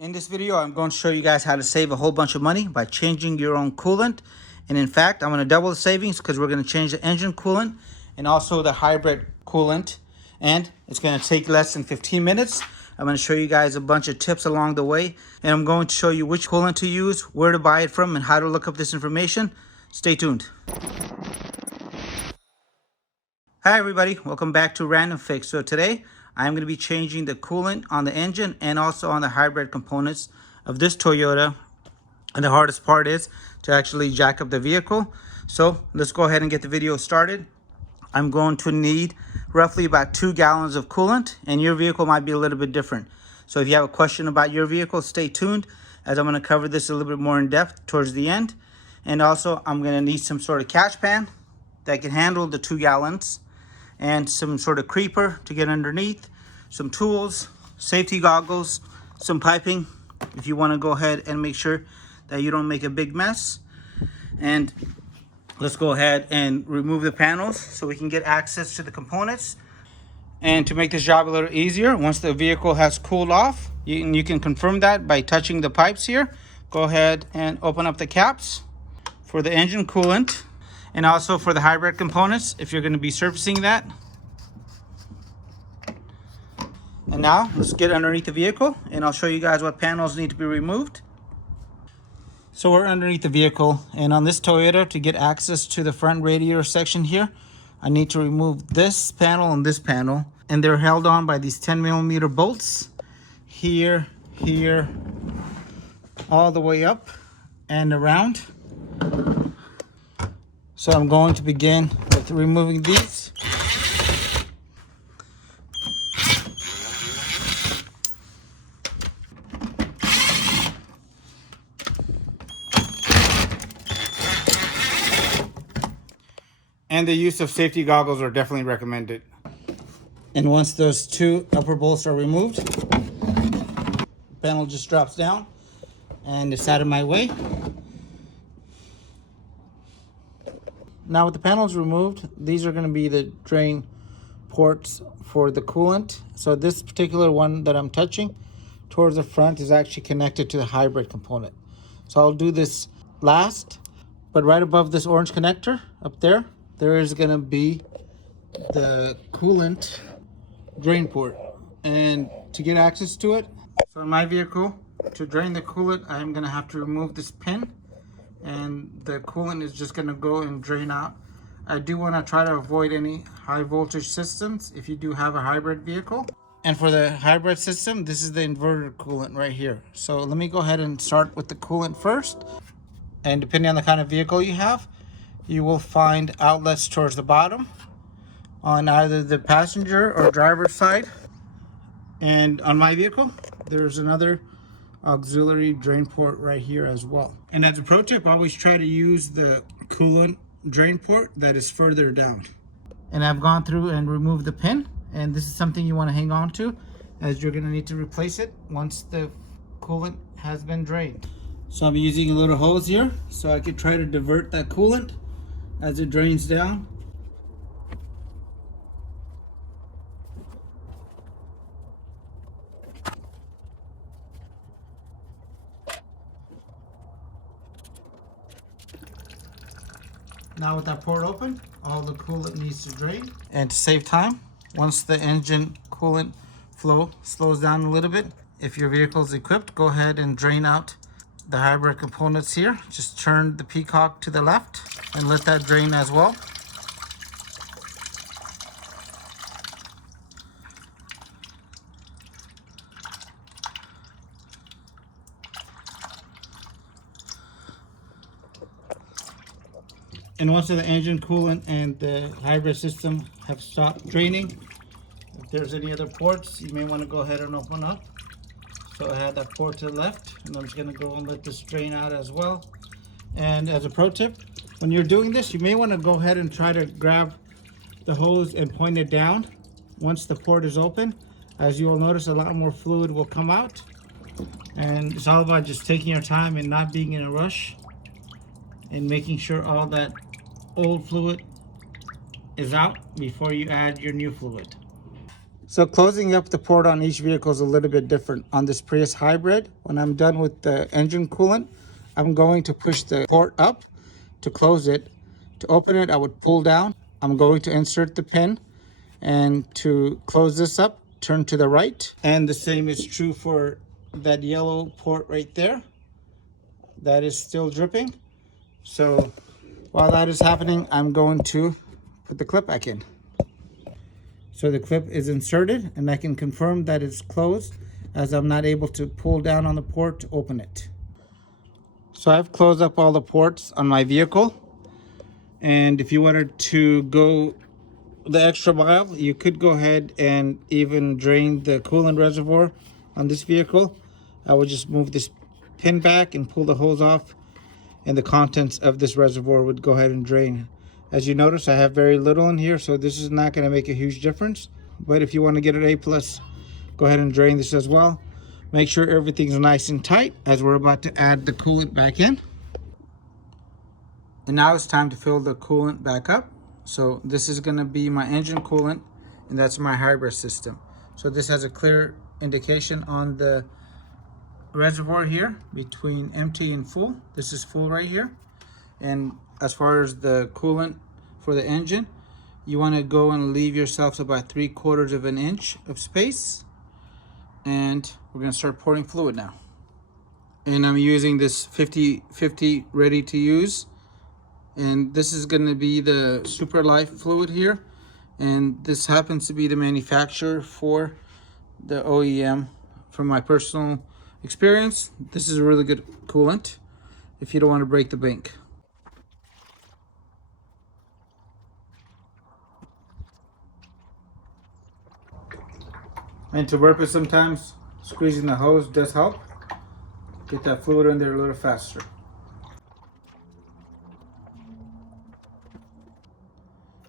In this video, I'm going to show you guys how to save a whole bunch of money by changing your own coolant. And in fact, I'm going to double the savings because we're going to change the engine coolant and also the hybrid coolant. And it's going to take less than 15 minutes. I'm going to show you guys a bunch of tips along the way. And I'm going to show you which coolant to use, where to buy it from, and how to look up this information. Stay tuned. Hi everybody, welcome back to Random Fix. So today, I'm going to be changing the coolant on the engine and also on the hybrid components of this Toyota. And the hardest part is to actually jack up the vehicle. So let's go ahead and get the video started. I'm going to need roughly about 2 gallons of coolant, and your vehicle might be a little bit different. So if you have a question about your vehicle, stay tuned as I'm going to cover this a little bit more in depth towards the end. And also I'm going to need some sort of catch pan that can handle the 2 gallons. And some sort of creeper to get underneath, some tools, safety goggles, some piping if you want to go ahead and make sure that you don't make a big mess. And let's go ahead and remove the panels so we can get access to the components. And to make this job a little easier, once the vehicle has cooled off, you can confirm that by touching the pipes here. Go ahead and open up the caps for the engine coolant. And also for the hybrid components, if you're going to be servicing that. And now let's get underneath the vehicle and I'll show you guys what panels need to be removed. So we're underneath the vehicle, and on this Toyota, to get access to the front radiator section here, I need to remove this panel and this panel, and they're held on by these 10mm bolts here, all the way up and around. So I'm going to begin with removing these. And the use of safety goggles are definitely recommended. And once those 2 upper bolts are removed, the panel just drops down and it's out of my way. Now with the panels removed, these are going to be the drain ports for the coolant. So this particular one that I'm touching towards the front is actually connected to the hybrid component. So I'll do this last, but right above this orange connector up there, there is going to be the coolant drain port. And to get access to it, so in my vehicle, to drain the coolant, I'm going to have to remove this pin. And the coolant is just going to go and drain out. I do want to try to avoid any high voltage systems if you do have a hybrid vehicle. And for the hybrid system, this is the inverter coolant right here. So let me go ahead and start with the coolant first. And depending on the kind of vehicle you have, you will find outlets towards the bottom on either the passenger or driver's side. And on my vehicle, there's another auxiliary drain port right here as well. And as a pro tip, always try to use the coolant drain port that is further down. And I've gone through and removed the pin, and this is something you want to hang on to as you're going to need to replace it once the coolant has been drained. So I'm using a little hose here so I could try to divert that coolant as it drains down. Now with that port open, all the coolant needs to drain. And to save time, once the engine coolant flow slows down a little bit, if your vehicle is equipped, go ahead and drain out the hybrid components here. Just turn the peacock to the left and let that drain as well. And once the engine coolant and the hybrid system have stopped draining, if there's any other ports, you may want to go ahead and open up. So I have that port to the left, and I'm just going to go and let this drain out as well. And as a pro tip, when you're doing this, you may want to go ahead and try to grab the hose and point it down once the port is open. As you will notice, a lot more fluid will come out. And it's all about just taking your time and not being in a rush and making sure all that old fluid is out before you add your new fluid. So closing up the port on each vehicle is a little bit different. On this Prius hybrid, when I'm done with the engine coolant, I'm going to push the port up to close it. To open it, I would pull down. I'm going to insert the pin, and to close this up, turn to the right. And the same is true for that yellow port right there. That is still dripping. So while that is happening, I'm going to put the clip back in. So the clip is inserted, and I can confirm that it's closed, as I'm not able to pull down on the port to open it. So I've closed up all the ports on my vehicle. And if you wanted to go the extra mile, you could go ahead and even drain the coolant reservoir on this vehicle. I would just move this pin back and pull the hose off, and the contents of this reservoir would go ahead and drain. As you notice, I have very little in here, so this is not going to make a huge difference. But if you want to get it A+, go ahead and drain this as well. Make sure everything's nice and tight, as we're about to add the coolant back in. And now it's time to fill the coolant back up. So this is going to be my engine coolant, and that's my hybrid system. So this has a clear indication on the reservoir here between empty and full. This is full right here. And as far as the coolant for the engine, you want to go and leave yourself about 3/4 of an inch of space. And we're going to start pouring fluid now. And I'm using this 50/50 ready to use. And this is going to be the Super Life fluid here. And this happens to be the manufacturer for the OEM. From my personal experience, this is a really good coolant if you don't want to break the bank. And to burp it, sometimes squeezing the hose does help. Get that fluid in there a little faster.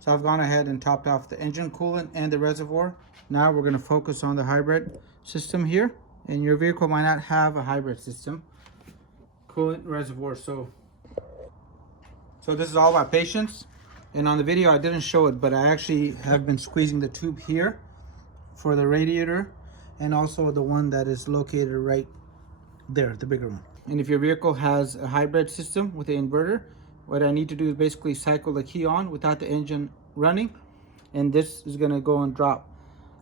So I've gone ahead and topped off the engine coolant and the reservoir. Now we're going to focus on the hybrid system here. And your vehicle might not have a hybrid system. Coolant reservoir. So this is all about patience. And on the video I didn't show it, but I actually have been squeezing the tube here for the radiator, and also the one that is located right there, the bigger one. And if your vehicle has a hybrid system with an inverter, what I need to do is basically cycle the key on without the engine running, and this is going to go and drop.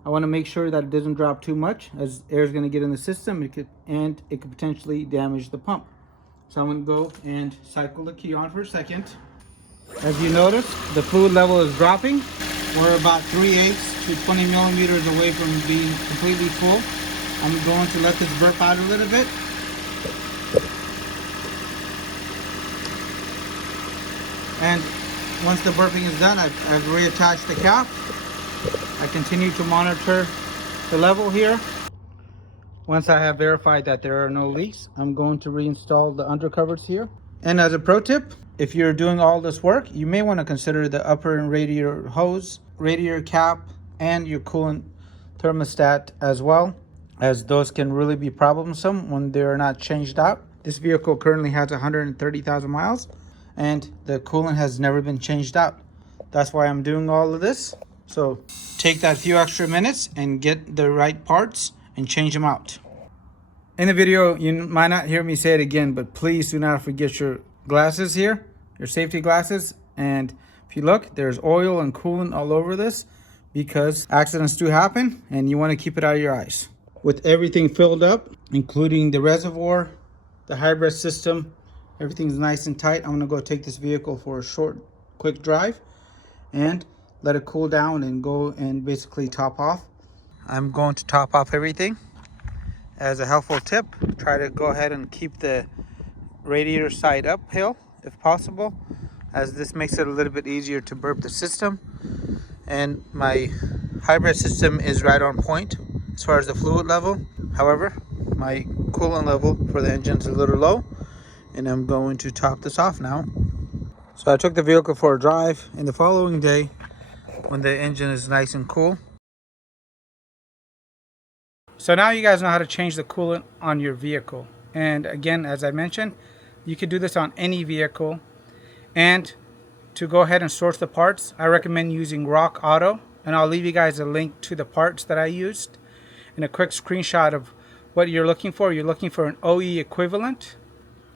I want to make sure that it doesn't drop too much, as air is going to get in the system. It could potentially damage the pump. So I'm going to go and cycle the key on for a second. As you notice, the fluid level is dropping. We're about 3/8 to 20 millimeters away from being completely full. I'm going to let this burp out a little bit. And once the burping is done, I've reattached the cap. I continue to monitor the level here. Once I have verified that there are no leaks, I'm going to reinstall the undercovers here. And as a pro tip, if you're doing all this work, you may want to consider the upper and radiator hose, radiator cap, and your coolant thermostat as well, as those can really be troublesome when they're not changed out. This vehicle currently has 130,000 miles, and the coolant has never been changed out. That's why I'm doing all of this. So take that few extra minutes and get the right parts and change them out. In the video, you might not hear me say it again, but please do not forget your glasses here, your safety glasses. And if you look, there's oil and coolant all over this, because accidents do happen and you want to keep it out of your eyes. With everything filled up, including the reservoir, the hybrid system, everything's nice and tight. I'm going to go take this vehicle for a short, quick drive and let it cool down and go and basically top off. I'm going to top off everything. As a helpful tip, try to go ahead and keep the radiator side uphill if possible, as this makes it a little bit easier to burp the system. And my hybrid system is right on point as far as the fluid level. However, my coolant level for the engine is a little low, and I'm going to top this off now. So I took the vehicle for a drive, and the following day, when the engine is nice and cool. So now you guys know how to change the coolant on your vehicle. And again, as I mentioned, you could do this on any vehicle. And to go ahead and source the parts, I recommend using Rock Auto. and I'll leave you guys a link to the parts that I used and a quick screenshot of what you're looking for. You're looking for an OE equivalent.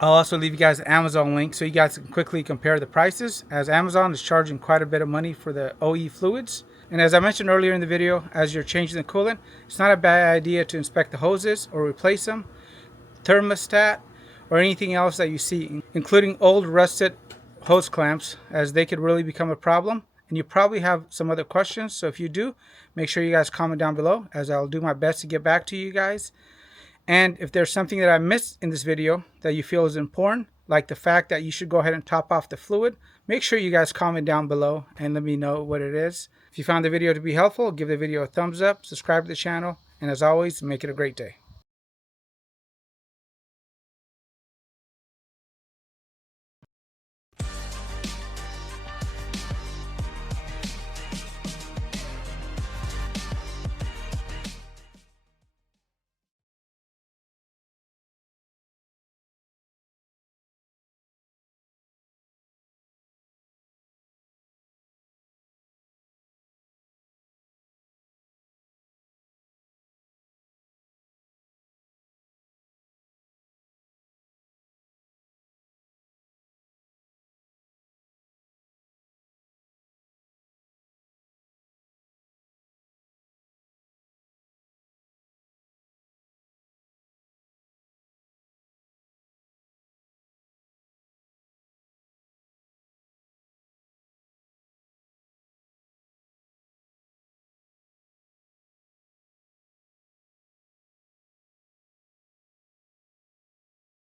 I'll also leave you guys an Amazon link so you guys can quickly compare the prices, as Amazon is charging quite a bit of money for the OE fluids. And as I mentioned earlier in the video, as you're changing the coolant, it's not a bad idea to inspect the hoses or replace them, thermostat, or anything else that you see, including old rusted hose clamps, as they could really become a problem. And you probably have some other questions, so if you do, make sure you guys comment down below, as I'll do my best to get back to you guys. And if there's something that I missed in this video that you feel is important, like the fact that you should go ahead and top off the fluid, make sure you guys comment down below and let me know what it is. If you found the video to be helpful, give the video a thumbs up, subscribe to the channel, and as always, make it a great day.